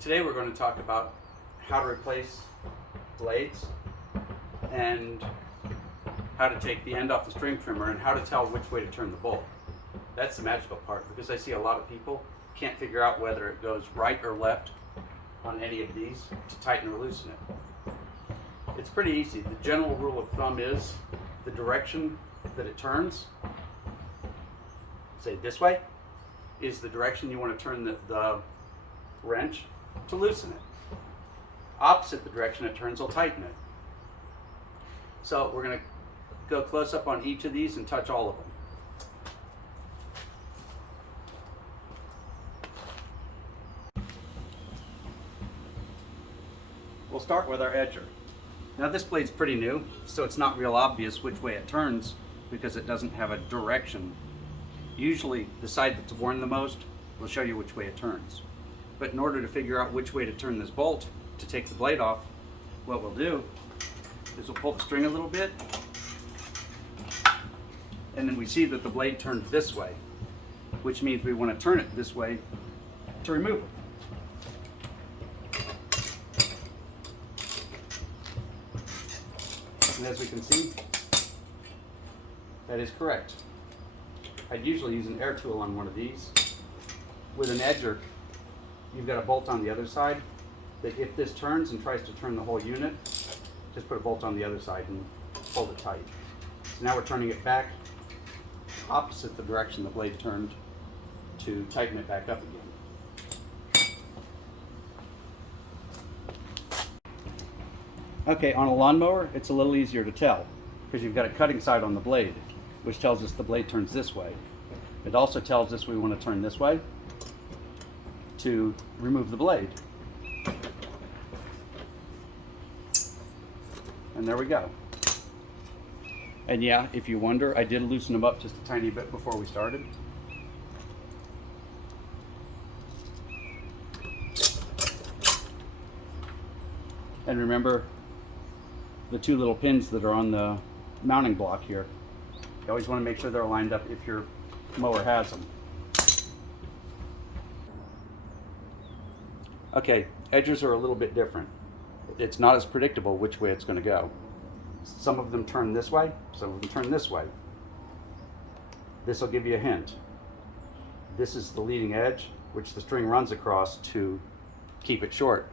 Today we're going to talk about how to replace blades and how to take the end off the string trimmer and how to tell which way to turn the bolt. That's the magical part, because I see a lot of people can't figure out whether it goes right or left on any of these to tighten or loosen it. It's pretty easy. The general rule of thumb is the direction that it turns, say this way, is the direction you want to turn the wrench to loosen it. Opposite the direction it turns will tighten it. So we're going to go close up on each of these and touch all of them. We'll start with our edger. Now this blade's pretty new, so it's not real obvious which way it turns because it doesn't have a direction. Usually the side that's worn the most will show you which way it turns. But in order to figure out which way to turn this bolt to take the blade off, what we'll do is we'll pull the string a little bit, and then we see that the blade turned this way, which means we want to turn it this way to remove it. And as we can see, that is correct. I'd usually use an air tool on one of these. With an edger, you've got a bolt on the other side that if this turns and tries to turn the whole unit, just put a bolt on the other side and hold it tight. So now we're turning it back opposite the direction the blade turned to tighten it back up again. Okay, on a lawnmower, it's a little easier to tell because you've got a cutting side on the blade, which tells us the blade turns this way. It also tells us we want to turn this way to remove the blade. And there we go. And yeah, if you wonder, I did loosen them up just a tiny bit before we started. And remember the two little pins that are on the mounting block here. You always want to make sure they're lined up if your mower has them. Okay, edgers are a little bit different. It's not as predictable which way it's going to go. Some of them turn this way, some of them turn this way. This will give you a hint. This is the leading edge, which the string runs across to keep it short,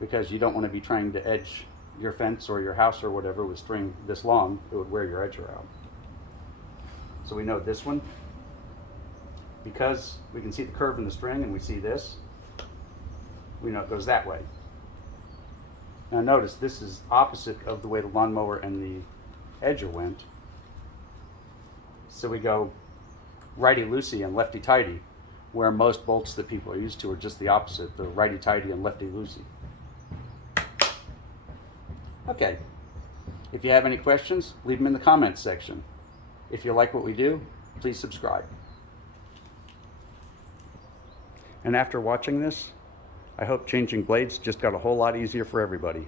because you don't want to be trying to edge your fence or your house or whatever with string this long. It would wear your edger out. So we know this one, because we can see the curve in the string and we see this, we know it goes that way. Now notice this is opposite of the way the lawnmower and the edger went. So we go righty-loosey and lefty-tighty, where most bolts that people are used to are just the opposite. They're righty-tighty and lefty-loosey. Okay, if you have any questions, leave them in the comments section. If you like what we do, please subscribe. And after watching this, I hope changing blades just got a whole lot easier for everybody.